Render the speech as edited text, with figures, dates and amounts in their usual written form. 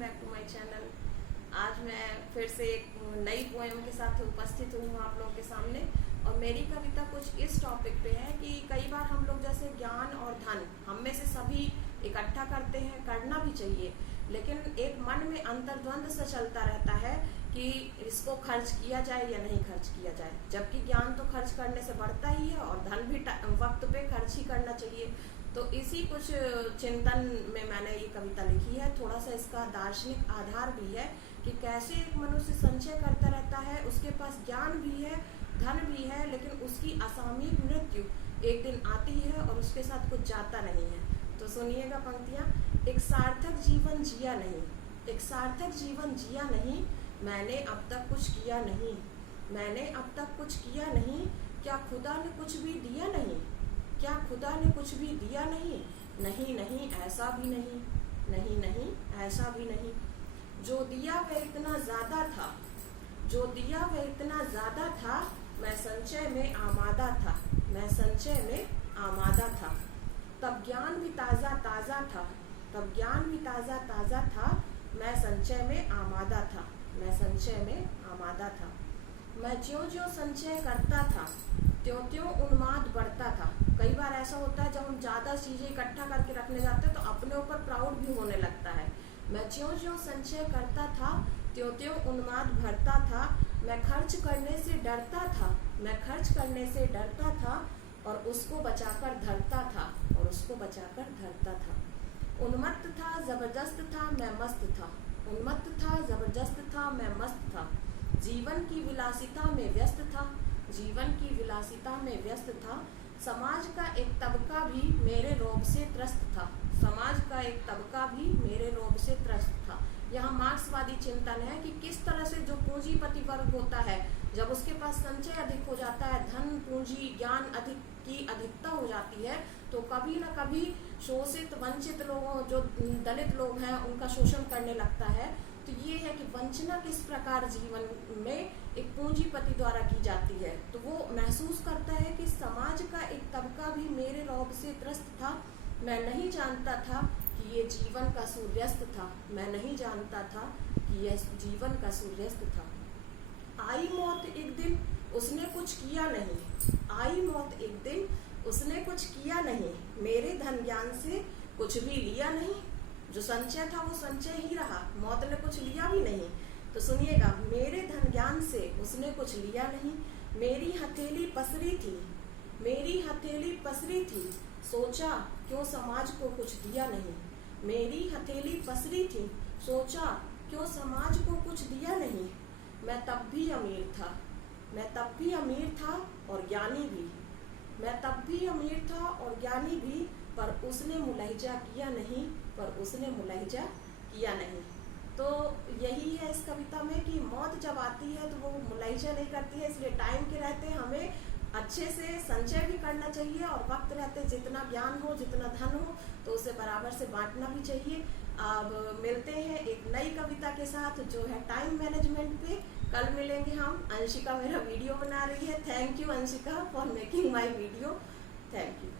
Back to my channel. आज मैं फिर से एक नई पोएम के साथ उपस्थित हुई हूँ आप लोगों के सामने। और मेरी कविता कुछ इस टॉपिक पे है कि कई बार हम लोग जैसे ज्ञान और धन हम में से सभी इकट्ठा करते हैं, करना भी चाहिए, लेकिन एक मन में अंतर्द्वंद से चलता रहता है कि इसको खर्च किया जाए या नहीं खर्च किया जाए। जबकि ज्ञान तो खर्च करने से बढ़ता ही है और धन भी वक्त पे खर्च ही करना चाहिए। तो इसी कुछ चिंतन में मैंने ये कविता लिखी है। थोड़ा सा इसका दार्शनिक आधार भी है कि कैसे एक मनुष्य संचय करता रहता है, उसके पास ज्ञान भी है, धन भी है, लेकिन उसकी असामयिक मृत्यु एक दिन आती है और उसके साथ कुछ जाता नहीं है। तो सुनिएगा पंक्तियाँ। एक सार्थक जीवन जिया नहीं, एक सार्थक जीवन जिया नहीं, मैंने अब तक कुछ किया नहीं, मैंने अब तक कुछ किया नहीं, क्या खुदा ने कुछ भी दिया नहीं, क्या खुदा ने कुछ भी दिया नहीं, नहीं नहीं ऐसा भी नहीं, नहीं नहीं ऐसा भी नहीं। जो दिया वह इतना ज़्यादा था, जो दिया वह इतना ज़्यादा था, मैं संचय में आमादा था, मैं संचय में आमादा था। तब ज्ञान भी ताज़ा ताज़ा था, तब ज्ञान भी ताज़ा ताज़ा था, मैं संचय में आमादा था, मैं संचय में आमादा था। मैं ज्यों ज्यों संचय करता था, त्यों त्यों उन्माद बढ़ता था। कई बार ऐसा होता है जब हम ज़्यादा चीज़ें इकट्ठा करके रखने जाते हैं तो अपने ऊपर प्राउड भी होने लगता है। मैं ज्यों ज्यों संचय करता था, त्यों त्यों उन्माद बढ़ता था। मैं खर्च करने से डरता था, मैं खर्च करने से डरता था, और उसको बचाकर धरता था, और उसको बचाकर धरता था। उन्मत्त था, जबरदस्त था, मैं मस्त था, उन्मत्त था, जबरदस्त था, मैं मस्त था। जीवन की विलासिता में व्यस्त था, जीवन की विलासिता में व्यस्त था। समाज का एक तबका भी मेरे रोब से त्रस्त था, समाज का एक तबका भी मेरे रोब से त्रस्त था। यहाँ मार्क्सवादी चिंतन है कि किस तरह से जो पूंजीपति वर्ग होता है, जब उसके पास संचय अधिक हो जाता है, धन पूंजी ज्ञान अधिक की अधिकता हो जाती है, तो कभी न कभी शोषित वंचित लोगों, जो दलित लोग हैं, उनका शोषण करने लगता है। तो ये है कि वंचना किस प्रकार जीवन में एक पूंजीपति द्वारा की जाती है। तो वो महसूस करता है कि समाज का एक तबका भी मेरे रौब से त्रस्त था। मैं नहीं जानता था कि ये जीवन का सूर्यास्त था, मैं नहीं जानता था कि यह जीवन का सूर्यास्त था। आई मौत एक दिन, उसने कुछ किया नहीं, आई मौत एक दिन, उसने कुछ किया नहीं, मेरे धन ज्ञान से कुछ भी लिया नहीं। जो संचय था वो संचय ही रहा, मौत ने कुछ लिया भी नहीं। तो सुनिएगा, मेरे धन ज्ञान से उसने कुछ लिया नहीं। मेरी हथेली पसरी थी, मेरी हथेली पसरी थी, सोचा क्यों समाज को कुछ दिया नहीं। मेरी हथेली पसरी थी, सोचा क्यों समाज को कुछ दिया नहीं। मैं तब भी अमीर था, मैं तब भी अमीर था और ज्ञानी भी, मैं तब भी अमीर था और ज्ञानी भी, पर उसने मुलहजा किया नहीं, पर उसने मुलहजा किया नहीं। तो यही है इस कविता में कि मौत जब आती है तो वो मुलहजा नहीं करती है। इसलिए टाइम के रहते हमें अच्छे से संचय भी करना चाहिए, और वक्त रहते जितना ज्ञान हो, जितना धन हो, तो उसे बराबर से बांटना भी चाहिए। अब मिलते हैं एक नई कविता के साथ जो है टाइम मैनेजमेंट पे। कल मिलेंगे हम। अंशिका मेरा वीडियो बना रही है। Thank you Anshika for making my video. Thank you.